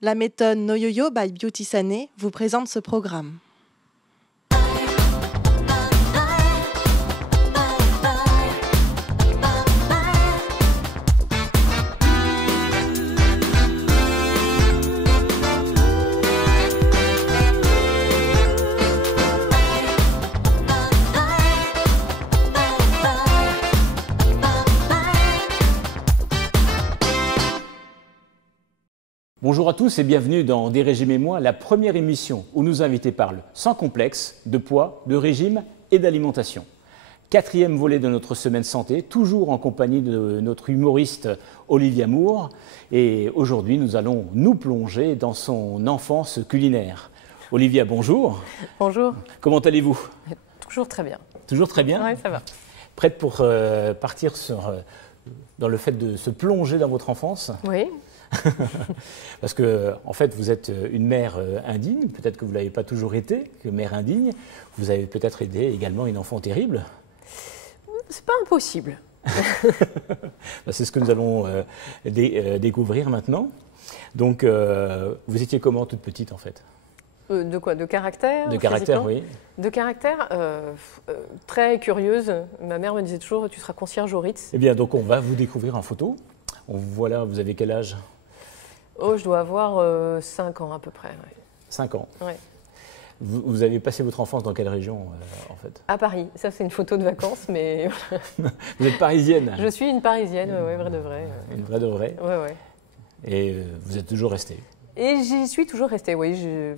La méthode No Yo-Yo by Beauty Sané vous présente ce programme. Bonjour à tous et bienvenue dans Des régimes et moi, la première émission où nos invités parlent sans complexe de poids, de régime et d'alimentation. 4e volet de notre semaine santé, toujours en compagnie de notre humoriste Olivia Moore. Et aujourd'hui, nous allons nous plonger dans son enfance culinaire. Olivia, bonjour. Bonjour. Comment allez-vous? Toujours très bien. Toujours très bien? Oui, ça va. Prête pour partir dans le fait de se plonger dans votre enfance? Oui. Parce que, en fait, vous êtes une mère indigne, peut-être que vous ne l'avez pas toujours été, que mère indigne. Vous avez peut-être été également une enfant terrible. C'est pas impossible. C'est ce que nous allons découvrir maintenant. Donc, vous étiez comment toute petite, en fait? De quoi? De caractère? De caractère, oui. De caractère, très curieuse. Ma mère me disait toujours, tu seras concierge au Ritz. Eh bien, donc, on va vous découvrir en photo. Voilà, vous avez quel âge? Oh, je dois avoir 5 ans à peu près. Ouais. 5 ans. Ouais. Vous avez passé votre enfance dans quelle région, en fait? À Paris. Ça, c'est une photo de vacances, mais... Vous êtes parisienne? Je suis une parisienne, ouais, vrai de vrai. Une vraie de vraie? Ouais, ouais. Et vous êtes toujours restée? Et j'y suis toujours restée, oui. J'ai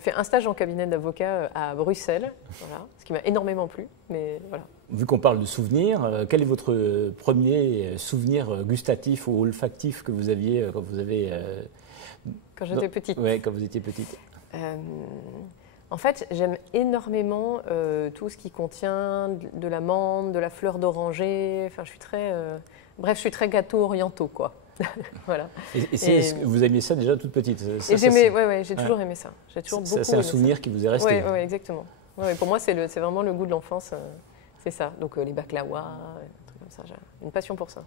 fait un stage en cabinet d'avocat à Bruxelles, voilà, ce qui m'a énormément plu, mais voilà. Vu qu'on parle de souvenirs, quel est votre premier souvenir gustatif ou olfactif que vous aviez quand vous avez... Quand j'étais petite. Oui, quand vous étiez petite. En fait, j'aime énormément tout ce qui contient de l'amande, de la fleur d'oranger. Enfin, je suis très... bref, je suis très gâteau orientaux, quoi. Voilà. Est-ce que vous aimiez ça déjà toute petite? J'ai toujours aimé ça. J'ai toujours beaucoup aimé ça. C'est un souvenir qui vous est resté? Oui, exactement. Ouais, pour moi, c'est vraiment le goût de l'enfance. C'est ça. Donc les baklawas, trucs comme ça. J'ai une passion pour ça.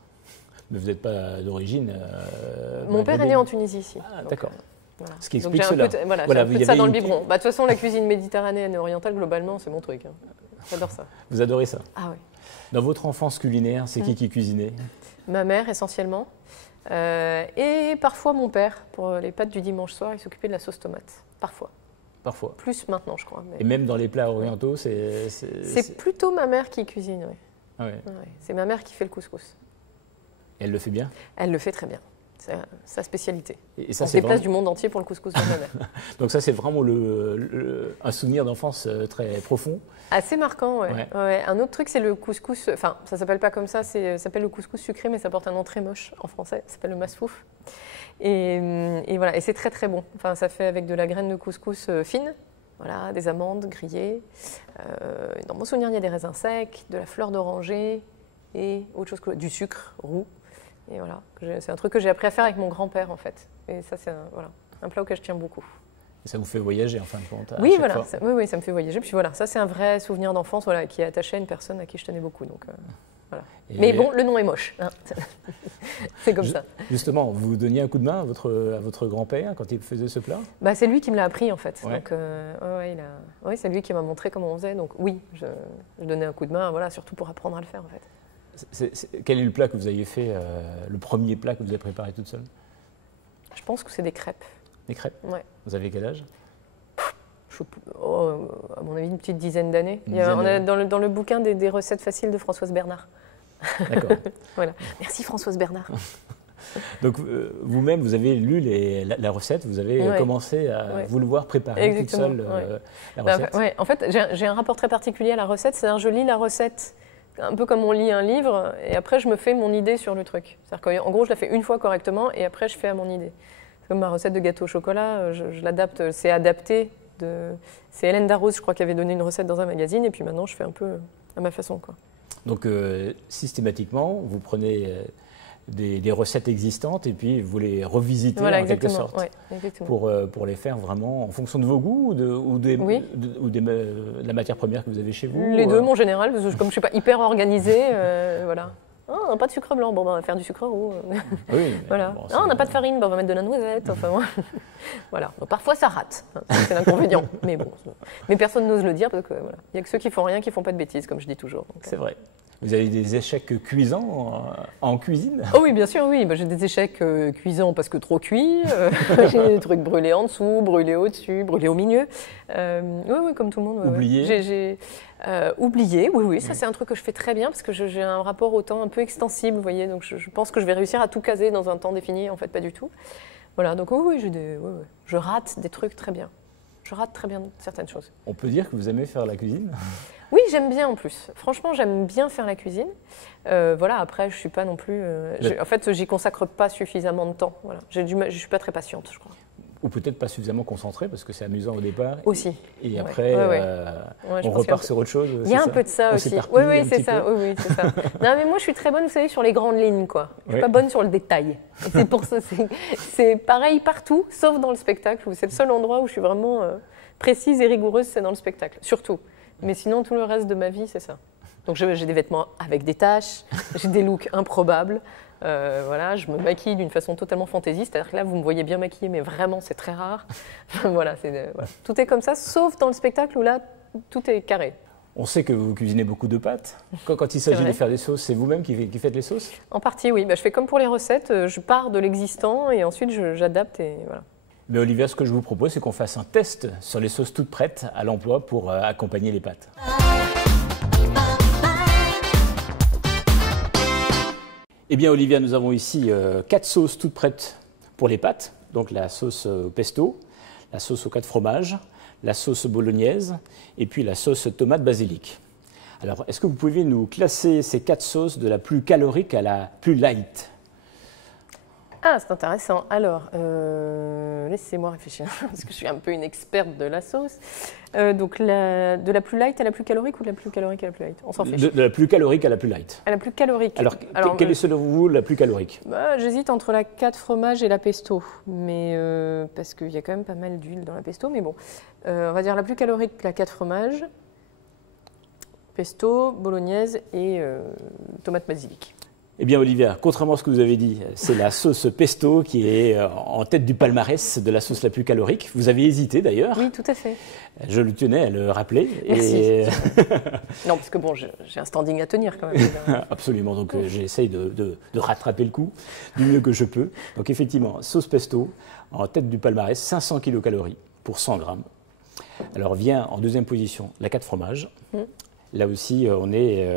Mais vous n'êtes pas d'origine Mon père est né en Tunisie ici. Ah, d'accord. Voilà. Ce qui explique cela. J'ai un peu de ça dans le biberon. De toute façon, la cuisine méditerranéenne et orientale, globalement, c'est mon truc. Hein. J'adore ça. Vous adorez ça? Ah oui. Dans votre enfance culinaire, c'est qui cuisinait? Ma mère, essentiellement. Et parfois mon père, pour les pâtes du dimanche soir, il s'occupait de la sauce tomate. Parfois. Parfois. Plus maintenant, je crois. Mais... Et même dans les plats orientaux, c'est plutôt ma mère qui cuisine, oui. Ah ouais. Ouais. C'est ma mère qui fait le couscous. Et elle le fait bien? Elle le fait très bien. C'est sa spécialité. Et ça, on se déplace du monde entier pour le couscous de ma mère. Donc ça, c'est vraiment un souvenir d'enfance très profond. Assez marquant, ouais. Ouais. Un autre truc, c'est le couscous. Enfin, ça s'appelle pas comme ça. Ça s'appelle le couscous sucré, mais ça porte un nom très moche en français. Ça s'appelle le masfouf. Et voilà. Et c'est très très bon. Enfin, ça fait avec de la graine de couscous fine. Voilà, des amandes grillées. Dans mon souvenir, il y a des raisins secs, de la fleur d'oranger et autre chose que du sucre roux. Et voilà, c'est un truc que j'ai appris à faire avec mon grand-père en fait. Et ça, c'est un plat auquel je tiens beaucoup. Et ça vous fait voyager en fin de compte? Oui, voilà. Oui, ça me fait voyager. Puis voilà, ça c'est un vrai souvenir d'enfance, voilà, qui est attaché à une personne à qui je tenais beaucoup. Donc, voilà. Mais bon, le nom est moche. Hein. C'est comme ça. Justement, vous donniez un coup de main à votre grand-père quand il faisait ce plat? C'est lui qui me l'a appris en fait. Ouais. Donc, c'est lui qui m'a montré comment on faisait. Donc oui, je donnais un coup de main, voilà, surtout pour apprendre à le faire en fait. Quel est le plat que vous avez fait, le premier plat que vous avez préparé toute seule? Je pense que c'est des crêpes. Des crêpes? Ouais. Vous avez quel âge? À mon avis, une petite dizaine d'années. On a dans le bouquin des recettes faciles de Françoise Bernard. D'accord. Voilà. Merci Françoise Bernard. Donc vous-même, vous avez lu la recette, vous avez commencé à vouloir préparer toute seule la recette? En fait, j'ai un rapport très particulier à la recette. C'est-à-dire je lis la recette un peu comme on lit un livre, et après je me fais mon idée sur le truc. C'est-à-dire qu'en gros, je la fais une fois correctement, et après je fais à mon idée. C'est comme ma recette de gâteau au chocolat, je l'adapte, c'est adapté. C'est Hélène Darroze, je crois, qui avait donné une recette dans un magazine, et puis maintenant je fais un peu à ma façon, quoi. Donc systématiquement, vous prenez des recettes existantes et puis vous les revisitez en quelque sorte pour les faire vraiment en fonction de vos goûts ou de la matière première que vous avez chez vous? Les deux, en général, parce que comme je ne suis pas hyper organisée, voilà. Oh, on n'a pas de sucre blanc, bon, on va faire du sucre roux. Oui, voilà. bon, on n'a pas de farine, bon, on va mettre de la noisette. Enfin, voilà. Donc, parfois, ça rate. C'est l'inconvénient. Mais bon, mais personne n'ose le dire parce que voilà. Il n'y a que ceux qui font rien qui font pas de bêtises, comme je dis toujours. C'est vrai. Vous avez des échecs cuisants en cuisine? Oh oui, bien sûr, oui. Bah, j'ai des échecs cuisants parce que trop cuits. J'ai des trucs brûlés en dessous, brûlés au-dessus, brûlés au milieu. Oui, comme tout le monde. Oublié. Oublié, oui, ça c'est un truc que je fais très bien parce que j'ai un rapport au temps un peu extensible, vous voyez. Donc je pense que je vais réussir à tout caser dans un temps défini, en fait, pas du tout. Voilà, donc oui, je rate des trucs très bien. Je rate très bien certaines choses. On peut dire que vous aimez faire la cuisine? Oui, j'aime bien en plus. Franchement, j'aime bien faire la cuisine. Voilà, après, je suis pas non plus. En fait, j'y consacre pas suffisamment de temps. Voilà, je suis pas très patiente, je crois. Ou peut-être pas suffisamment concentré parce que c'est amusant au départ. Aussi. Et après, on repart sur autre chose. Il y a un peu de ça aussi. Oui, c'est ça. Oui, c'est ça. Non, mais moi, je suis très bonne, vous savez, sur les grandes lignes, quoi. Je suis pas bonne sur le détail. Et c'est pour ça, c'est pareil partout, sauf dans le spectacle. C'est le seul endroit où je suis vraiment précise et rigoureuse, c'est dans le spectacle, surtout. Mais sinon, tout le reste de ma vie, c'est ça. Donc, j'ai des vêtements avec des taches, j'ai des looks improbables. Voilà, je me maquille d'une façon totalement fantaisiste. C'est-à-dire que là, vous me voyez bien maquillée, mais vraiment, c'est très rare. Voilà, tout est comme ça, sauf dans le spectacle où là, tout est carré. On sait que vous cuisinez beaucoup de pâtes. Quand il s'agit de faire des sauces, c'est vous-même qui faites les sauces? En partie, oui. Je fais comme pour les recettes. Je pars de l'existant et ensuite, j'adapte et voilà. Mais Olivia, ce que je vous propose, c'est qu'on fasse un test sur les sauces toutes prêtes à l'emploi pour accompagner les pâtes. Eh bien, Olivia, nous avons ici 4 sauces toutes prêtes pour les pâtes. Donc la sauce au pesto, la sauce aux 4 fromages, la sauce bolognaise et puis la sauce tomate basilic. Alors, est-ce que vous pouvez nous classer ces 4 sauces de la plus calorique à la plus light? Ah, c'est intéressant. Alors, laissez-moi réfléchir, parce que je suis un peu une experte de la sauce. Donc, de la plus light à la plus calorique ou de la plus calorique à la plus light? On s'en fiche. De la plus calorique à la plus light. À la plus calorique. Alors quelle est selon vous la plus calorique? J'hésite entre la 4 fromages et la pesto, mais, parce qu'il y a quand même pas mal d'huile dans la pesto. Mais bon, on va dire la plus calorique, la 4 fromages, pesto, bolognaise et tomate basilic. Eh bien, Olivia, contrairement à ce que vous avez dit, c'est la sauce pesto qui est en tête du palmarès de la sauce la plus calorique. Vous avez hésité d'ailleurs. Oui, tout à fait. Je le tenais à le rappeler. Merci. Non, parce que bon, j'ai un standing à tenir quand même. Absolument, donc j'essaye de rattraper le coup du mieux que je peux. Donc effectivement, sauce pesto, en tête du palmarès, 500 kilocalories pour 100 grammes. Alors vient en deuxième position la 4 fromages. Là aussi, on est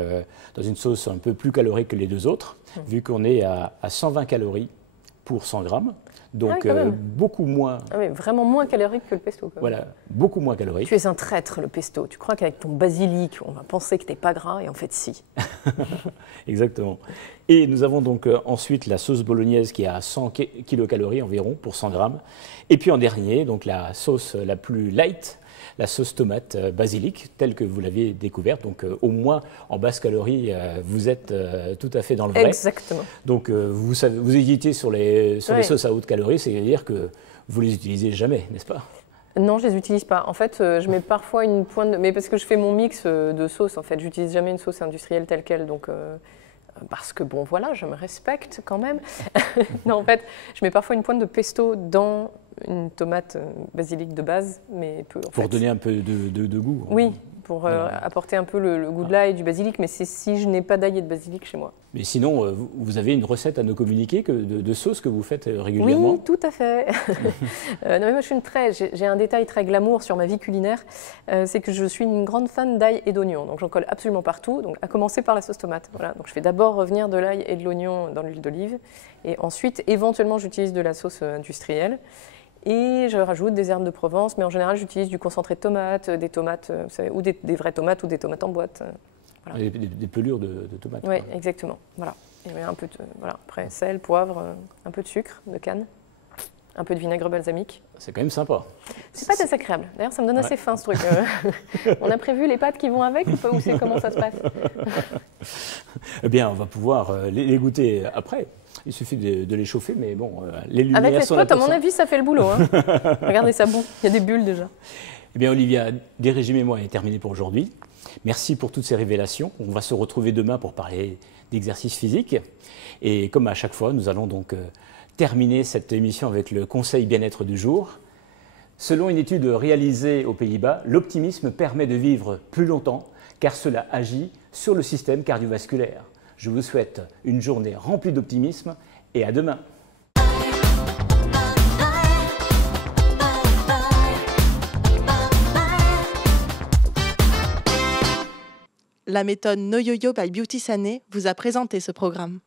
dans une sauce un peu plus calorique que les deux autres, vu qu'on est à 120 calories pour 100 grammes. Donc, beaucoup moins. Ah oui, vraiment moins calorique que le pesto. Voilà, beaucoup moins calorique. Tu es un traître, le pesto. Tu crois qu'avec ton basilic, on va penser que tu n'es pas gras, et en fait, si. Exactement. Et nous avons donc ensuite la sauce bolognaise qui est à 100 kilocalories environ pour 100 grammes. Et puis en dernier, donc la sauce la plus light, la sauce tomate basilic, telle que vous l'aviez découverte. Donc au moins en basse calorie, vous êtes tout à fait dans le vrai. Exactement. Donc vous hésitez sur les sauces à haute calorie, c'est-à-dire que vous les utilisez jamais, n'est-ce pas? Non, je les utilise pas. En fait, je mets parfois une pointe mais parce que je fais mon mix de sauces, en fait. J'utilise jamais une sauce industrielle telle quelle, donc... parce que bon, voilà, je me respecte quand même. Non, en fait, je mets parfois une pointe de pesto dans une tomate basilic de base, mais peu. Pour donner un peu de goût. Oui, pour apporter un peu le goût de l'ail et du basilic, mais c'est si je n'ai pas d'ail et de basilic chez moi. Mais sinon, vous avez une recette à nous communiquer de sauces que vous faites régulièrement? Oui, tout à fait. Non, mais moi, j'ai un détail très glamour sur ma vie culinaire, c'est que je suis une grande fan d'ail et d'oignon, donc j'en colle absolument partout, donc à commencer par la sauce tomate. Voilà. Donc je fais d'abord revenir de l'ail et de l'oignon dans l'huile d'olive, et ensuite, éventuellement, j'utilise de la sauce industrielle. Et je rajoute des herbes de Provence, mais en général, j'utilise du concentré de tomates, des tomates, vous savez, ou des vraies tomates ou des tomates en boîte. Voilà. Des pelures de tomates. Oui, exactement. Voilà. Et un peu voilà. Après, sel, poivre, un peu de sucre de canne, un peu de vinaigre balsamique. C'est quand même sympa. C'est pas désagréable. D'ailleurs, ça me donne assez faim, ce truc. On a prévu les pâtes qui vont avec ou pas, ou c'est comment ça se passe? Eh bien, on va pouvoir les goûter après. Il suffit de les chauffer, mais bon, les lumières avec les sont spots, à mon avis, ça fait le boulot. Hein. Regardez, ça bout. Il y a des bulles déjà. Eh bien, Olivia, Des régimes et moi est terminé pour aujourd'hui. Merci pour toutes ces révélations. On va se retrouver demain pour parler d'exercice physique. Et comme à chaque fois, nous allons donc terminer cette émission avec le conseil bien-être du jour. Selon une étude réalisée aux Pays-Bas, l'optimisme permet de vivre plus longtemps car cela agit sur le système cardiovasculaire. Je vous souhaite une journée remplie d'optimisme et à demain. La méthode No Yo-Yo by Beauty Sané vous a présenté ce programme.